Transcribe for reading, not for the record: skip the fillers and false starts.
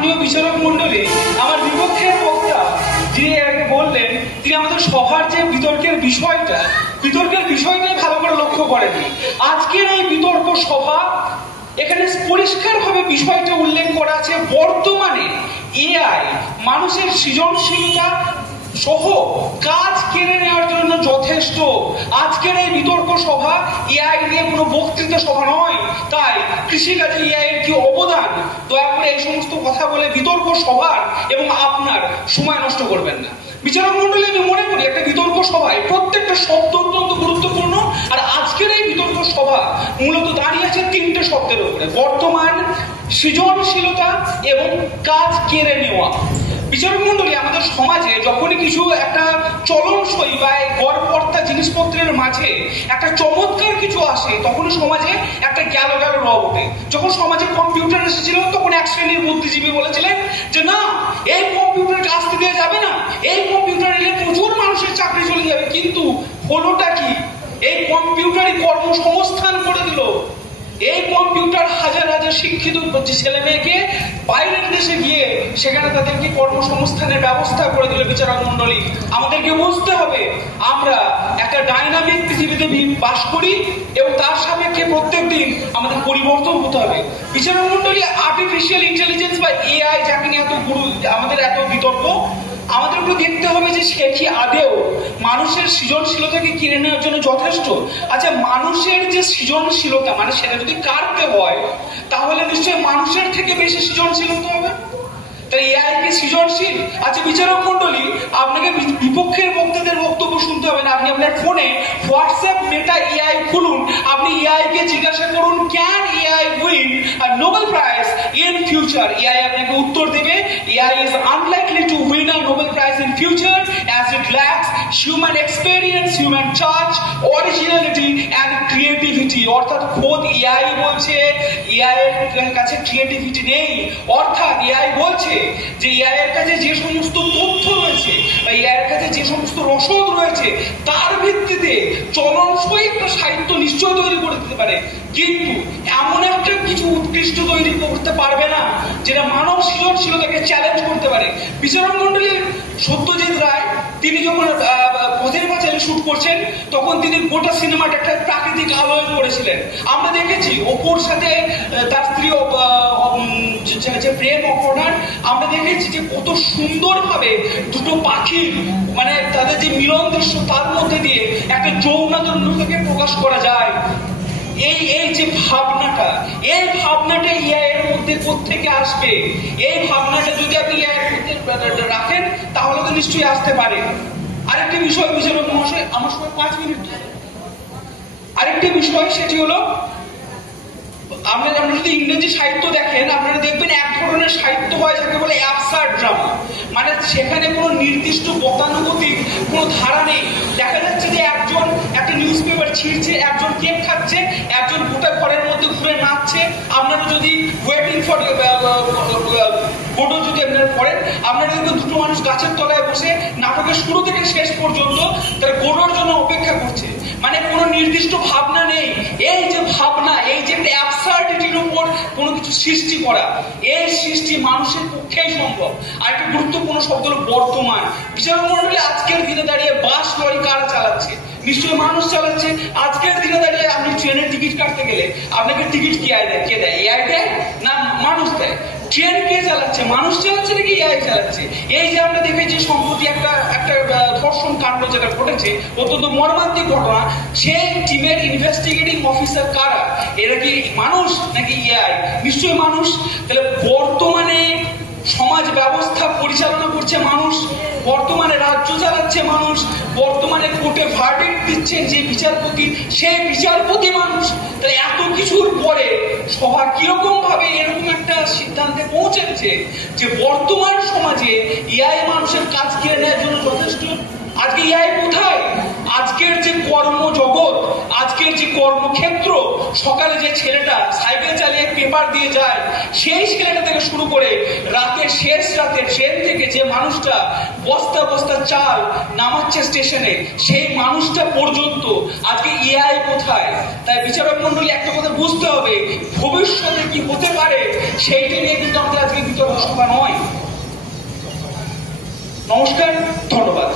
মাননীয় বিচারক মন্ডলী, আমার বিপক্ষের বক্তা যিনি বললেন, তিনি আমাদের সভার যে বিতর্কের বিষয়টাই ভালো করে লক্ষ্য করেনি। আজকের এই বিতর্ক সভা, এখানে পরিষ্কারভাবে বিষয়টা উল্লেখ করা আছে, বর্তমানে এআই মানুষের সৃজনশীলতা সহ কাজ কেড়ে নেওয়ার জন্য যথেষ্ট। আজকের এই বিতর্ক সভা এআই নিয়ে কোনো বক্তৃতা সভা নয়। তাই কৃষিকাজে এআই এর কি অবদান, দয়া করে এই সমস্ত কথা বলে বিতর্ক সভার এবং আপনার সময় নষ্ট করবেন না। বিচারক মন্ডলী, আমি মনে করি একটা বিতর্ক সভায় প্রত্যেকটা শব্দ অত্যন্ত গুরুত্বপূর্ণ। আর আজকের এই বিতর্ক সভা মূলত দাঁড়িয়ে আছে তিনটে শব্দের উপরে: বর্তমান, সৃজনশীলতা এবং কাজ কেড়ে নেওয়া। বিচারক মন্ডলী, আমাদের সমাজে যখনই কিছু একটা চলনসই বা গড়পড়তা জিনিসপত্রের মাঝে একটা চমৎকার কিছু আসে, তখনই সমাজে একটা গেল রব ওঠে। যখন সমাজে কম্পিউটার এসেছিল, তখন এক শ্রেণীর বুদ্ধিজীবী বলেছিলেন যে না, এই কম্পিউটারকে আসতে দেওয়া যাবে না, এই কম্পিউটার এলে প্রচুর মানুষের চাকরি চলে যাবে। কিন্তু হলোটা কি? এই কম্পিউটারই কর্মসংস্থান করে দিল। এই কম্পিউটার হাজার হাজার শিক্ষিত ছেলে মেয়েকে বাইরের দেশে গিয়ে সেখানে তাদেরকে কর্মসংস্থানের ব্যবস্থা করে দিল। বিচারক মন্ডলী, আমাদেরকে বুঝতে হবে আমরা একটা ডাইনামিক পৃথিবীতে বাস করি এবং তার সাপেক্ষে প্রত্যেক দিন আমাদের পরিবর্তন হতে হবে। বিচারক মন্ডলী, আর্টিফিশিয়াল ইন্টেলিজেন্স বা এআই যাকে নিয়ে আমাদের এত বিতর্ক, আমাদেরকে দেখতে হবে যে সে কি আদেও মানুষের সৃজনশীলতাকে কিনে নেওয়ার জন্য যথেষ্ট। আচ্ছা, মানুষের যে সৃজনশীলতা, মানে সেটা যদি কাটতে হয়, তাহলে নিশ্চয়ই মানুষের থেকে বেশি সৃজনশীল হতে হবে। তাই এআই কি সৃজনশীল? আচ্ছা বিচারক মন্ডলী, আপনাকে বিপক্ষের বক্তাদের বক্তব্য শুনতে হবে না। আপনি আপনার ফোনে হোয়াটসঅ্যাপ মেটা এআই খুলুন, আপনি এআই কে জিজ্ঞাসা করুন, can AI win a Nobel prize in future? AI আপনাকে উত্তর দেবে, AI is unlikely to win a Nobel prize in future as it lakhs human experience, human touch, originality and creativity. অর্থাৎ খোদ AI বলছে এআই এর কাছে ক্রিয়েটিভিটি নেই। অর্থাৎ এআই বলছে যে এআই এর কাছে যে সমস্ত তথ্য রয়েছে বা এআই এর কাছে যে সমস্ত রসদ রয়েছে, তার ভিত্তিতে চলনসই একটা সাহিত্য নিশ্চয় তৈরি করে দিতে পারে, কিন্তু এমন একটা কিছু উৎকৃষ্ট তৈরি করতে পারবে না যেটা মানব সৃজনশীলতাকে চ্যালেঞ্জ করতে পারে। বিচারক মন্ডলীর সত্যজিৎ রায়, তিনি যখন পথের পাঁচালী শুট করছেন, তখন তিনি গোটা সিনেমাটা একটা প্রাকৃতিক আলোয় করেছিলেন। আমরা দেখেছি অপুর সাথে তার স্ত্রী যে প্রেম অপর্ণার, আমরা দেখেছি যে কত সুন্দরভাবে দুটো পাখি, মানে তাদের যে মিলন দৃশ্য, তার মধ্যে দিয়ে একটা যৌনাতন্যতাকে প্রকাশ করা যায়। এই যে ভাবনাটা, এই ভাবনাটা এআই এর মধ্যে কোত্থেকে আসবে? এই ভাবনাটা যদি আপনি এআই এর মধ্যে রাখেন, তাহলে তো নিশ্চয়ই আসতে পারে। আরেকটি বিষয় বিচারক মহাশয়, আমার সময় 5 মিনিট। আরেকটি বিষয়, সেটি হলো আপনারা যদি ইংরেজি সাহিত্য দেখেন, আপনারা দেখবেন এক ধরনের সাহিত্য হয় যাকে বলে অ্যাবসার্ড ড্রামা। মানে সেখানে কোনো নির্দিষ্ট গতানুগতিক কোনো ধারা নেই। দেখা যাচ্ছে যে একজন একটা নিউজ পেপার ছিঁড়ছে, একজন কেক খাচ্ছে, একজন গোটা ঘরের মধ্যে ঘুরে নাচছে। আপনারা যদি ওয়েটিং ফর গোডো যদি আপনারা পড়েন, আপনারা দেখবেন দুটো মানুষ গাছের তলায় বসে নাটকের শুরু থেকে শেষ পর্যন্ত তারা গোডোর জন্য অপেক্ষা করছে। মানে কোনো নির্দিষ্ট ভাবনা নেই। এই যে ভাবনা, এই যে অ্যাবসার্ডিটির উপর কোনো কিছু সৃষ্টি করা, এই সৃষ্টি মানুষের পক্ষেই সম্ভব। আর একটা গুরুত্বপূর্ণ শব্দ হলো বর্তমান। বিচারক মন্ডলী, আজকের দিনে দাঁড়িয়ে বাস লরি কারা চালাচ্ছে? নিশ্চয়ই মানুষ চালাচ্ছে। আজকের দিনে দাঁড়িয়ে আপনি ট্রেনের টিকিট কাটতে গেলে আপনাকে টিকিট কে দেয়? এআই দেয় না মানুষ দেয়? ট্রেন কে চালাচ্ছে? মানুষ চালাচ্ছে নাকি এআই চালাচ্ছে? এই যে আমরা দেখেছি সম্প্রতি একটা ধর্ষণ কাণ্ড যেটা ঘটেছে, অত্যন্ত মর্মান্তিক ঘটনা, সেই টিমের ইনভেস্টিগেটিং অফিসার কারা? এরা কি মানুষ নাকি এআই? নিশ্চয়ই মানুষ। তাহলে বর্তমানে সমাজ ব্যবস্থা পরিচালনা করছে মানুষ, বর্তমানে রাজ্য চালাচ্ছে মানুষ, বর্তমানে কোর্টে ভার্ডিক্ট দিচ্ছেন যে বিচারপতি, সেই বিচারপতি মানুষ। তাই এত কিছুর পরে সভা কিরকম ভাবে এরকম একটা সিদ্ধান্তে পৌঁছেছে যে বর্তমান সমাজে এআই মানুষের কাজ কেড়ে নেওয়ার জন্য যথেষ্ট। আজকে এআই কোথায়? আজকের যে কর্মজগৎ, আজকের যে কর্মক্ষেত্র, সকালে যে ছেলেটা সাইকেল চালিয়ে পেপার দিয়ে যায়, সেই ছেলেটা থেকে শুরু করে রাতের শেষ রাতে ট্রেন থেকে যে মানুষটা বস্তা বস্তা চাল নামাচ্ছে স্টেশনে, সেই মানুষটা পর্যন্ত আজকে এআই কোথায়? তাই বিচারক মন্ডলী, একটা কথা বুঝতে হবে, ভবিষ্যতে কি হতে পারে সেইটা নিয়ে কিন্তু আমাদের আজকে বিতর্ক সভা নয়। নমস্কার, ধন্যবাদ।